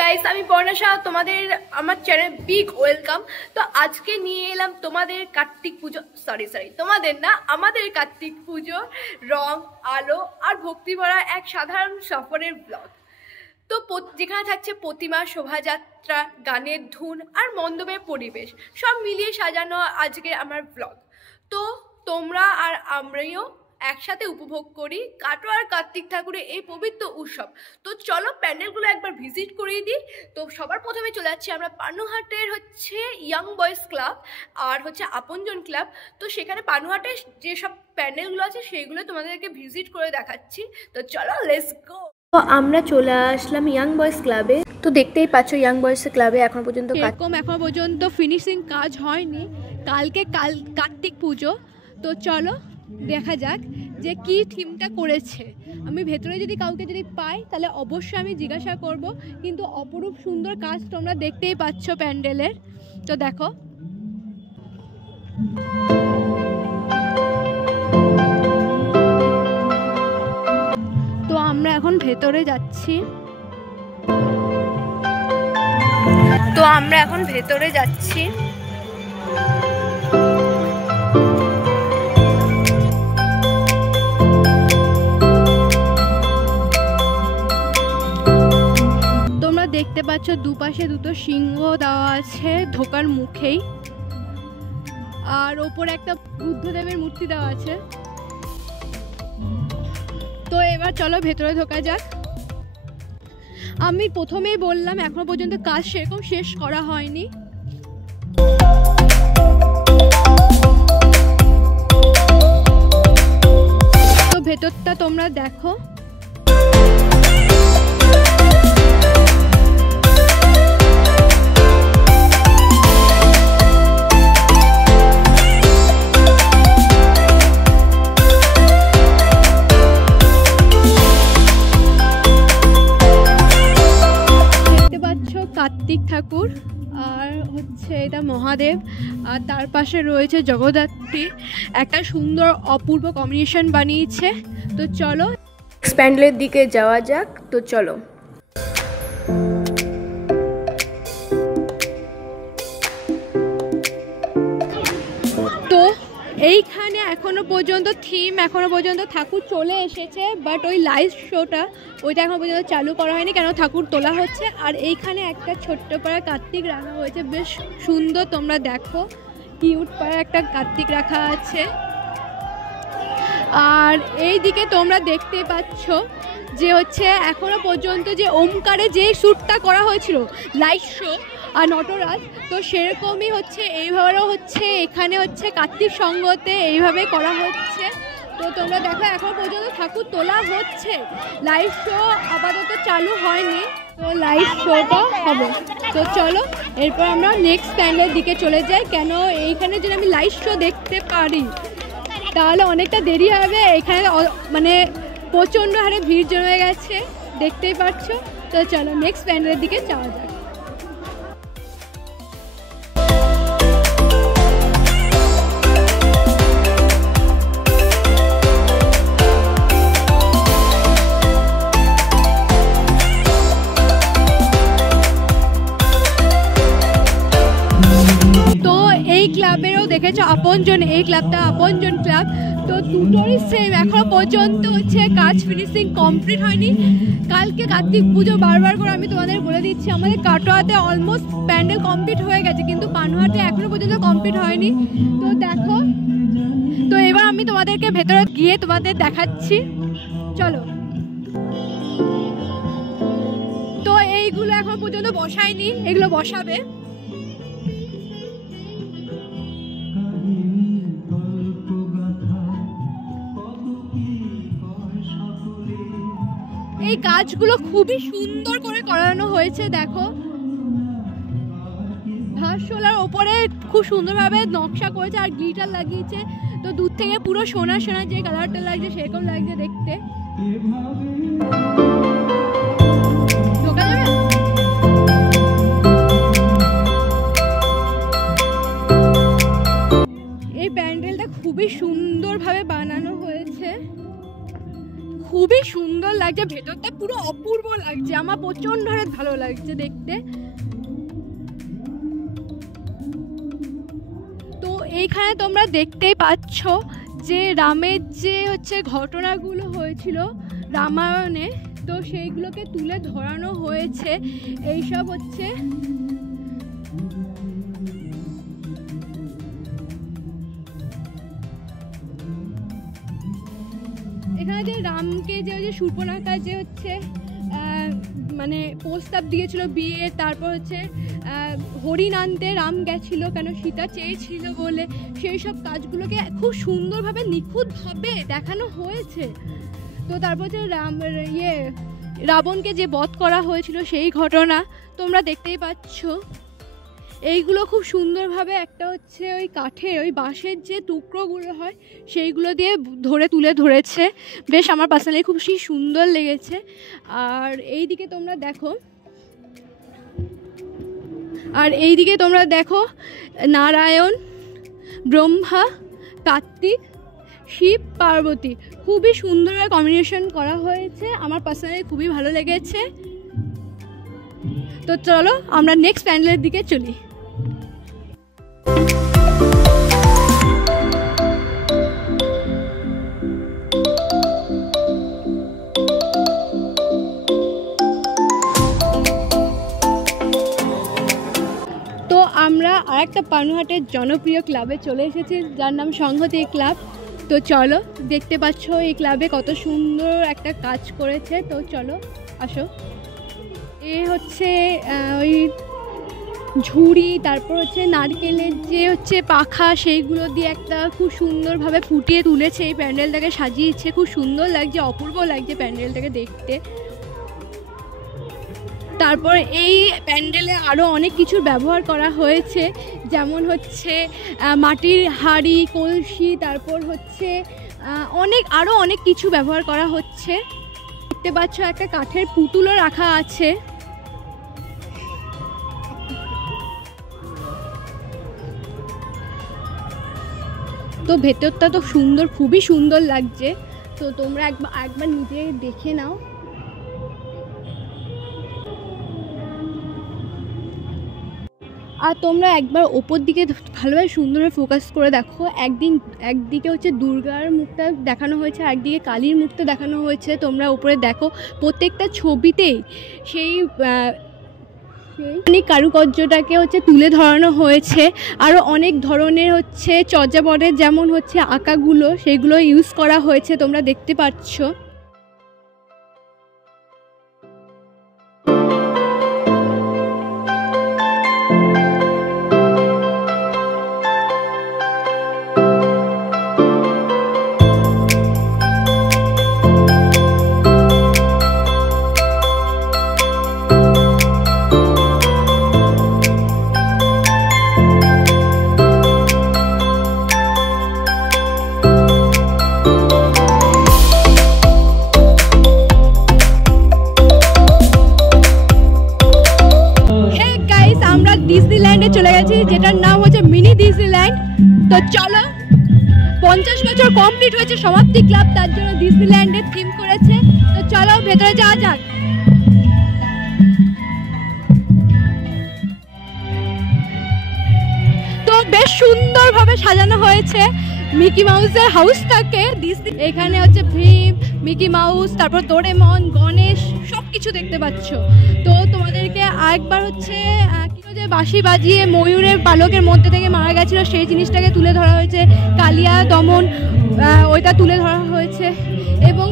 Guys, আমি পর্ণাশা, তোমাদের আমার চ্যানেল বিগ ওয়েলকাম। তো আজকে নিয়ে এলাম তোমাদের কার্তিক পুজো, সরি তোমাদের না, আমাদের কার্তিক পুজো রং, আলো আর ভক্তি ভরা এক সাধারণ সফরের ব্লগ। তো যেখানে থাকছে প্রতিমা, শোভাযাত্রা, গানের ধুন আর মণ্ডপের পরিবেশ সব মিলিয়ে সাজানো আজকে আমার ব্লগ। তো তোমরা আর আমরাও একসাথে উপভোগ করি কাটোয়ার কার্তিক ঠাকুরের এই পবিত্র উৎসব। তো চলো প্যান্ডেলগুলো একবার ভিজিট করিয়ে দিই। তো সবার প্রথমে চলে যাচ্ছি আমরা পানুহাটের হচ্ছে ইয়াং বয়েজ ক্লাব আর হচ্ছে আপনজন ক্লাব। তো সেখানে পানুহাটের যেসব প্যান্ডেলগুলো আছে সেইগুলো তোমাদেরকে ভিজিট করে দেখাচ্ছি। তো চলো লেটস গো। তো আমরা চলে আসলাম ইয়াং বয়েজ ক্লাবে। তো দেখতেই পাচ্ছ ইয়াং বয়েজ ক্লাবে এখনো পর্যন্ত ফিনিশিং কাজ হয়নি। কালকে কার্তিক পুজো। তো চলো দেখা যাক যে কি থিমটা করেছে। আমি ভেতরে যদি কাউকে পাই তাহলে অবশ্যই আমি জিজ্ঞাসা করব, কিন্তু অপরূপ সুন্দর কাজ তোমরা দেখতেই পাচ্ছ প্যান্ডেলের। তো দেখো, তো আমরা এখন ভেতরে যাচ্ছি। দেখতে পাচ্ছ দুপাশে দুটো সিংহ দেওয়া আছে ঢোকার মুখেই, আর ওপরে একটা বুদ্ধদেবের মূর্তি দেওয়া আছে। তো এবার চলো ভেতরে ঢোকা যাক। আমি প্রথমেই বললাম এখনো পর্যন্ত কাজ সেরকম শেষ করা হয়নি। তো ভেতরটা তোমরা দেখো। কার্তিক ঠাকুর আর হচ্ছে এটা মহাদেব, আর তার পাশে রয়েছে জগদ্ধাত্রী। একটা সুন্দর অপূর্ব কম্বিনেশন বানিয়েছে। তো চলো প্যান্ডেলের দিকে যাওয়া যাক। তো চলো, তো এইখানে এখনো পর্যন্ত ঠাকুর চলে এসেছে, বাট ওই লাইভ শোটা ওইটা এখনো পর্যন্ত চালু করা হয়নি, কেন ঠাকুর তোলা হচ্ছে। আর এইখানে একটা ছোট্ট পাড়া কার্তিক রাখা হয়েছে, বেশ সুন্দর, তোমরা দেখো কিউট পাড়া একটা কার্তিক রাখা আছে। আর এই দিকে তোমরা দেখতে পাচ্ছ যে হচ্ছে এখনো পর্যন্ত যে ওমকারে যে শ্যুটটা করা হয়েছিল লাইভ শো আর নটরাজ, তো সেরকমই হচ্ছে এইভাবেও হচ্ছে এখানে হচ্ছে কার্তিক সঙ্গতে এইভাবে করা হচ্ছে। তো তোমরা দেখো এখনো পর্যন্ত ঠাকুর তোলা হচ্ছে, লাইভ শো আপাতত চালু হয়নি, তো লাইভ শোটা হবে। তো চলো এরপর আমরা নেক্সট প্যান্ডেলের দিকে চলে যাই, কেন এইখানে যদি আমি লাইভ শো দেখতে পারি তাহলে অনেকটা দেরি হবে। এখানে মানে প্রচণ্ড হারে ভিড় জমে গেছে, দেখতেই পাচ্ছ। তো চলো নেক্সট প্যান্ডেলের দিকে যাওয়া যাক। এই ক্লাবেরও দেখেছো আপনজন, এই ক্লাবটা আপনজন ক্লাব। তো দুটোরই সেম, এখনো পর্যন্ত হচ্ছে কাজ ফিনিশিং কমপ্লিট হয়নি। কালকে কার্তিক পুজো, বারবার করে আমি তোমাদের বলে দিচ্ছি, আমাদের কাটোয়াতে অলমোস্ট প্যান্ডেল কমপ্লিট হয়ে গেছে, কিন্তু পানুহাটে এখনো পর্যন্ত কমপ্লিট হয়নি। তো দেখো, তো এবার আমি তোমাদেরকে ভেতরে গিয়ে তোমাদের দেখাচ্ছি, চলো। তো এইগুলো এখনো পর্যন্ত বসায়নি, এগুলো বসাবে। এই কাজগুলো খুবই সুন্দর করে করানো হয়েছে, দেখো ঘাসশোলার ওপরে খুব সুন্দরভাবে নকশা করেছে আর গ্লিটার লাগিয়েছে। তো দূর থেকে পুরো সোনা সোনা যে কালারটা লাগছে সেরকম লাগছে দেখতে। এই প্যান্ডেলটা খুবই সুন্দরভাবে বানানো হয়েছে, খুবই সুন্দর লাগছে, ভেতরটা পুরো অপূর্ব লাগছে। লাগছে, আমার প্রচণ্ড হারে ভালো লাগছে দেখতে। তো এইখানে তোমরা দেখতেই পাচ্ছ যে রামের যে হচ্ছে ঘটনাগুলো হয়েছিল রামায়ণে, তো সেইগুলোকে তুলে ধরানো হয়েছে। এইসব হচ্ছে এখানে যে রামকে যে শূর্পণখা যে হচ্ছে মানে প্রস্তাব দিয়েছিল বিয়ে, তারপর হচ্ছে হরিণ আনতে রাম গেছিল কেন সীতা চেয়েছিল বলে, সেই সব কাজগুলোকে খুব সুন্দরভাবে নিখুঁতভাবে দেখানো হয়েছে। তো তারপর যে রাবণকে যে বধ করা হয়েছিল সেই ঘটনা তোমরা দেখতেই পাচ্ছ। এইগুলো খুব সুন্দরভাবে একটা হচ্ছে ওই কাঠের ওই বাঁশের যে টুকরোগুলো হয় সেইগুলো দিয়ে তুলে ধরেছে। বেশ আমার পার্সোনালি খুব সুন্দর লেগেছে। আর এইদিকে তোমরা দেখো নারায়ণ, ব্রহ্মা, কার্তিক, শিব, পার্বতী, খুবই সুন্দরভাবে কম্বিনেশন করা হয়েছে। আমার পার্সোনালি খুবই ভালো লেগেছে। তো চলো আমরা নেক্সট প্যান্ডেলের দিকে চলি। তো আমরা আরেকটা পানুহাটের জনপ্রিয় ক্লাবে চলে এসেছি, যার নাম সংহতি ক্লাব। তো চলো, দেখতে পাচ্ছ এই ক্লাবে কত সুন্দর একটা কাজ করেছে। তো চলো আসো। এ হচ্ছে ওই ঝুড়ি, তারপর হচ্ছে নারকেলের যে হচ্ছে পাখা, সেইগুলো দিয়ে একটা খুব সুন্দরভাবে ফুটিয়ে তুলেছে এই প্যান্ডেলটাকে, সাজিয়েছে। খুব সুন্দর লাগছে, অপূর্ব লাগছে প্যান্ডেলটাকে দেখতে। তারপর এই প্যান্ডেলে আরও অনেক কিছুর ব্যবহার করা হয়েছে, যেমন হচ্ছে মাটির হাঁড়ি, কলসি, তারপর হচ্ছে আরও অনেক কিছু ব্যবহার করা হচ্ছে। দেখতে পাচ্ছ একটা কাঠের পুতুলও রাখা আছে। তো ভেতরটা তো সুন্দর, খুবই সুন্দর লাগছে। তো তোমরা একবার নিজে দেখে নাও। আর তোমরা একবার ওপর দিকে ভালোভাবে সুন্দরভাবে ফোকাস করে দেখো। একদিকে হচ্ছে দুর্গার মুখটা দেখানো হয়েছে, একদিকে কালীর মুখটা দেখানো হয়েছে। তোমরা উপরে দেখো, প্রত্যেকটা ছবিতেই সেই কারুকার্যটাকে হচ্ছে তুলে ধরানো হয়েছে। আরও অনেক ধরনের হচ্ছে চর্যাপদের যেমন হচ্ছে আঁকাগুলো, সেইগুলো ইউজ করা হয়েছে, তোমরা দেখতে পাচ্ছ। ডিজনিল্যান্ডে চলে গেছি, যেটার নাম হচ্ছে মিনি ডিজনিল্যান্ড। তো চলো, 50 বছর কমপ্লিট হয়েছে সমাপ্তি ক্লাব, তার জন্য ডিজনিল্যান্ডের থিম করেছে। তো চলো ভেতরে যাওয়া যাক। তো বেশ সুন্দরভাবে সাজানো হয়েছে মিকি মাউসের হাউসটাকে। এখানে হচ্ছে ভীম, মিকি মাউস, তারপর ডোরেমন, গণেশ, সব কিছু দেখতে পাচ্ছ। তো তোমাদেরকে আরেকবার হচ্ছে বাঁশি বাজিয়ে ময়ূরের পালকের মধ্যে থেকে মারা গেছিল সেই জিনিসটাকে তুলে ধরা হয়েছে। কালিয়া দমন ওইটা তুলে ধরা হয়েছে। এবং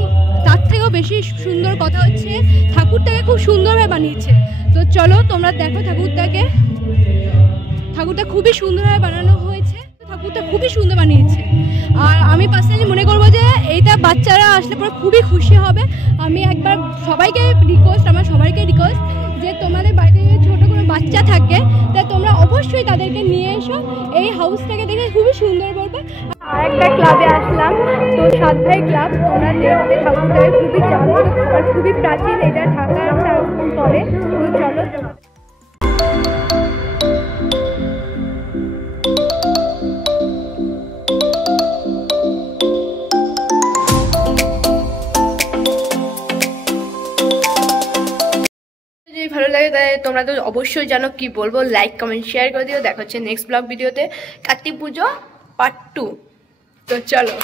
তার থেকেও বেশি সুন্দর কথা হচ্ছে ঠাকুরটাকে খুব সুন্দরভাবে বানিয়েছে। তো চলো তোমরা দেখো ঠাকুরটা খুবই সুন্দরভাবে বানানো হয়েছে। ঠাকুরটা খুবই সুন্দর বানিয়েছে। আর আমি পার্সোনালি মনে করবো যে এইটা বাচ্চারা আসলে পরে খুবই খুশি হবে। আমি একবার আমার সবাইকে রিকোয়েস্ট যে তোমাদের বাড়িতে যদি ছোটো কোনো বাচ্চা থাকে তা তোমরা অবশ্যই তাদেরকে নিয়ে এসো, এই হাউসটাকে দেখে খুবই সুন্দর বলবে। আর একটা ক্লাবে আসলাম, তো 7 ভাই ক্লাব। তোমরা দেখতে ঠাকুরটাকে খুবই জাগ্রত আর খুবই প্রাচীন, এটা ঢাকার তলে। তো চলো। তোমরা তো অবশ্যই জানো কি বলবো, লাইক কমেন্ট শেয়ার করে দিও। দেখা হচ্ছে নেক্সট ব্লগ ভিডিওতে, কার্তিক পুজো পার্ট 2। তো চলো।